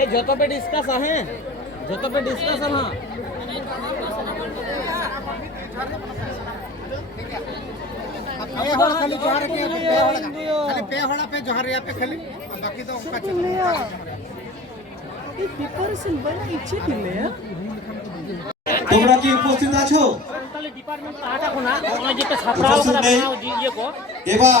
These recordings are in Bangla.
এই যত पे डिस्कस आहे যত पे डिस्कशन हा पे हड़ा खाली जोहार के पे हड़ा खाली पे हड़ा पे जोहार या पे खाली बाकी तो उनका चल এই প্রিপারেশন বড় ইচ্ছে দিলে তোমরা কি উপস্থিত আছো তাহলে ডিপার্টমেন্ট পাহাটা কোনা ওনা যেটা ছাত্রাও উপস্থিত করা নেই। बनाओ जी ये को এবার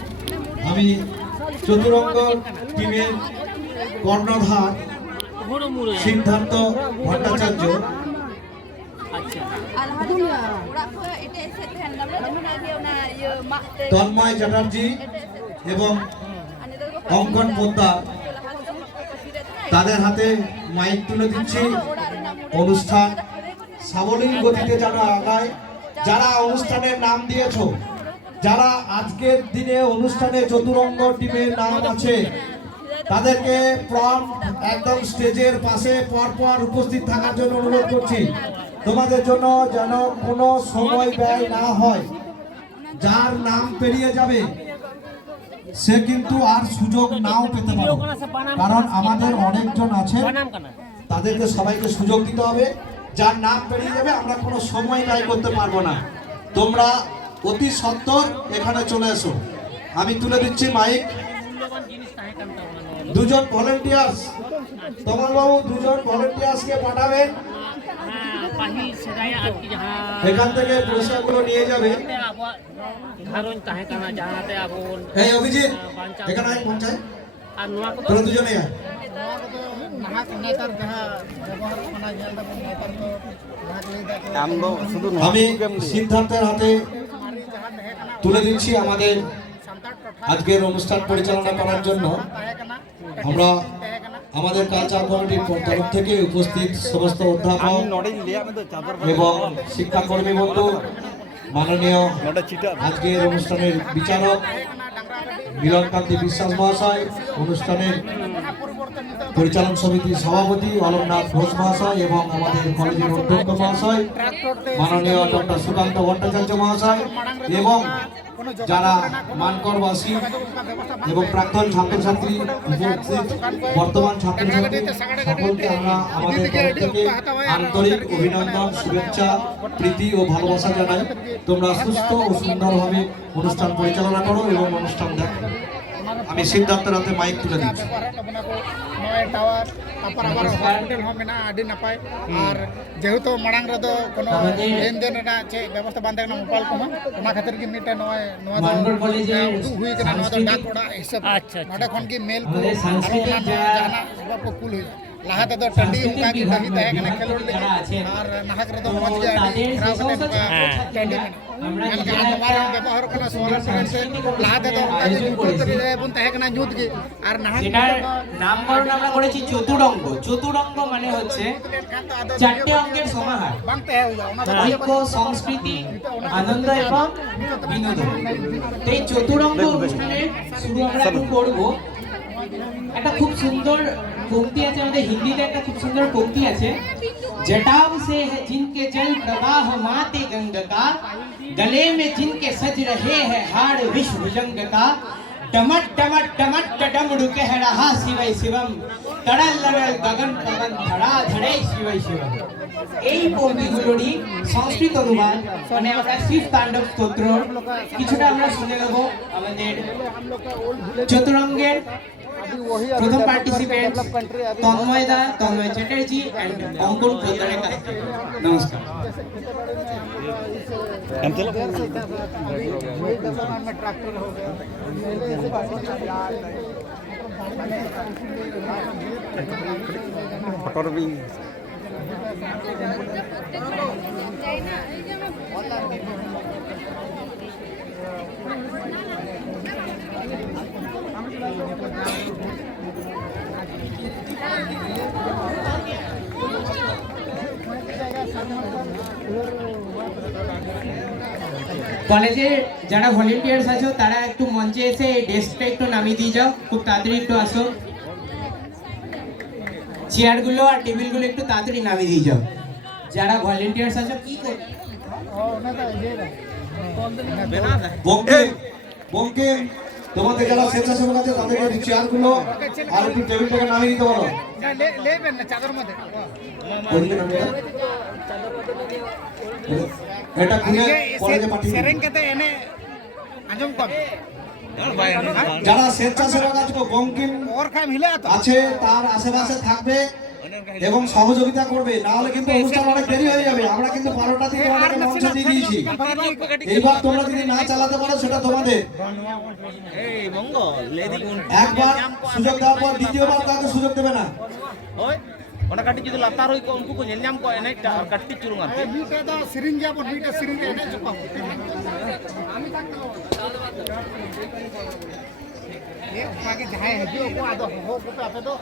আমি চতুরঙ্গ টিমের কর্ণধার সিদ্ধান্ত ভট্টাচার্য. তন্ময় চ্যাটার্জি এবং অঙ্কন পোদ্দার। তাদের হাতে মাইক তুলে দিচ্ছি। অনুষ্ঠান সাবলীল গতিতে যেন আগায়। যারা অনুষ্ঠানের নাম দিয়েছ যারা আজকের দিনে অনুষ্ঠানে চতুরঙ্গ টিমের নাম আছে, তাদেরকে প্রম একদম স্টেজের পাশে পরপর উপস্থিত থাকার জন্য অনুরোধ করছি। তোমাদের জন্য যেন কোনো সময় ব্যয় না হয়, যার নাম পেরিয়ে যাবে, সে কিন্তু আর সুযোগ নাও পেতে পারে। কারণ আমাদের অনেকজন কানা তাদেরকে সবাইকে সুযোগ দিতে হবে। যার নাম পেরিয়ে যাবে, আমরা কোনো সময় ব্যয় করতে পারব না। তোমরা অতি সত্তর, এখানে চলে এসো আমি তুলে দিচ্ছি মাইক। দুজন ভলেন্টিয়ার্স তমল বাবু দুজন ভলেন্টিয়ার্সকে পাঠাবেন। এখান থেকে পয়সাগুলো নিয়ে যাবে এই অভিজিৎ, এখানে আমি পৌঁছাই তোরা দুজনে আমি সিদ্ধান্তের হাতে তুলে দিচ্ছি আমাদের আজকের অনুষ্ঠান পরিচালনা করার জন্য। আমরা আমাদের কালচার কমিটির তরফ থেকে উপস্থিত সমস্ত অধ্যাপক এবং শিক্ষাকর্মী বন্ধু মাননীয় আজকের অনুষ্ঠানের বিচারক মিলনকান্তি বিশ্বাস মহাশয় অনুষ্ঠানের পরিচালন সমিতির সভাপতি অলমনাথ ঘোষ মহাশয় এবং আমাদের কলেজের অধ্যক্ষ মহাশয়, মাননীয় ডক্টর সুকান্ত ভট্টাচার্য মহাশয় এবং যারা মানকরবাসী এবং প্রাক্তন ছাত্রছাত্রী বর্তমান ছাত্রছাত্রী, সকলকে আমরা আমাদের থেকে আন্তরিক অভিনন্দন, শুভেচ্ছা, প্রীতি ও ভালোবাসা জানাই। তোমরা সুস্থ ও সুন্দরভাবে অনুষ্ঠান পরিচালনা করো এবং অনুষ্ঠান দেখো। আমি সিদ্ধার্থের হাতে মাইক তুলে দিচ্ছি আর যেহেতু কোনো লেনদেন ᱢᱳᱵᱟᱭᱤᱞ ᱠᱚᱢᱟ ᱚᱱᱟ ᱠᱷᱟᱹᱛᱤᱨ ᱜᱮ ᱢᱤᱫᱴᱮᱱ ᱱᱚᱣᱟ ᱫᱚ ᱦᱩᱭ ᱠᱟᱱᱟ ᱱᱚᱣᱟ ᱫᱚ আচ্ছা, আচ্ছা। নামকরণ আমরা করেছি চতুরঙ্গ চতুরঙ্গ মানে হচ্ছে চারটে অঙ্কের সমাহার ঐক্য সংস্কৃতি আনন্দ এবং বিনোদন এই চতুরঙ্গ অনুষ্ঠানে শুরু আমরা করব একটা খুব সুন্দর পঙ্ক্তি আছে আমাদের হিন্দিতে একটা খুব সুন্দর পঙ্ক্তি আছে जटाव से है जिनके जल प्रवाह माते गंग का गले में जिनके सज रहे हैं हाड़ विश्व भुजंग का डमट डमट डमट डमड़ू कह रहा शिवय शिवम तड़ल लड़ल गगन पवन धड़ा धड़े शिवय शिवम এই পঙ্ক্তিগুলোরই সংস্কৃত অনুবাদ মানে আমরা শিব তাণ্ডব স্তোত্র কিছুটা আমরা শুনে নেব আমাদের চতুরঙ্গের প্রথম participant Tanmay the Tanmay Chatterjee and Ankan পোদ্দারের কাছ থেকে নমস্কার এম চলো में ट्रैक्टर हो गया ফটোর বি জায়গা কলেজের যারা ভলেন্টিয়ার্স আছো তারা একটু মঞ্চে এসে এই ডেস্কটা একটু নামিয়ে দিয়ে যাও। খুব তাড়াতাড়ি একটু আসো। চেয়ারগুলো আর টেবিলগুলো একটু তাড়াতাড়ি নামিয়ে দিয়ে যাও। যারা ভলেন্টিয়ার্স আছো কি করবে তোমাদের যারা স্বেচ্ছাসেবক আছে তাদেরকে একটু চেয়ারগুলো আর একটু টেবিলটাকে নামিয়ে দিতে বলো। দাও। এটা খুলে কলেজে পাঠিয়ে যারা স্বেচ্ছাসেবক আছে বঙ্কিম আছে তার আশেপাশে থাকবে। এবং সহযোগিতা করবে না হলে কিন্তু অনুষ্ঠান অনেক দেরি হয়ে যাবে আমরা কিন্তু বারোটা থেকে অনেকে মঞ্চ দিয়ে দিয়েছি এইবার তোমরা যদি না চালাতে পারো সেটা তোমাদের এই মঙ্গল লেদি একবার সুযোগ দেওয়ার পর দ্বিতীয়বার কাউকে সুযোগ দেবে না ᱳᱭ ᱚᱱᱟ ᱠᱟᱹᱴᱤᱡ ᱡᱩᱫᱤ ᱞᱟᱛᱟᱨ ᱦᱩᱭ ᱠᱚᱜ ᱩᱱᱠᱩ ᱠᱚ ᱧᱮᱞ ᱧᱟᱢ ᱠᱚᱣᱟ ᱮᱱᱮᱡ ᱴᱟᱜ ᱟᱨ ᱠᱟᱹᱴᱤᱡ ᱪᱩᱞᱩᱝ ᱟᱨᱠᱤ ᱢᱤᱫᱴᱮᱡ ᱫᱚ ᱥᱮᱨᱮᱧ ᱜᱮᱭᱟᱵᱚᱱ ᱢᱤᱫᱴᱮᱡ ᱥᱮᱨᱮᱧ ᱨᱮ ᱮᱱᱮᱡ ᱪᱚᱠᱟ ᱚᱱᱠᱟᱜᱮ ᱡᱟᱦᱟᱸᱭ ᱦᱤᱡᱩᱜ ᱟᱠᱚ ᱟᱫᱚ ᱦᱚᱦᱚ ᱠᱚᱯᱮ ᱟᱯᱮ ᱫᱚ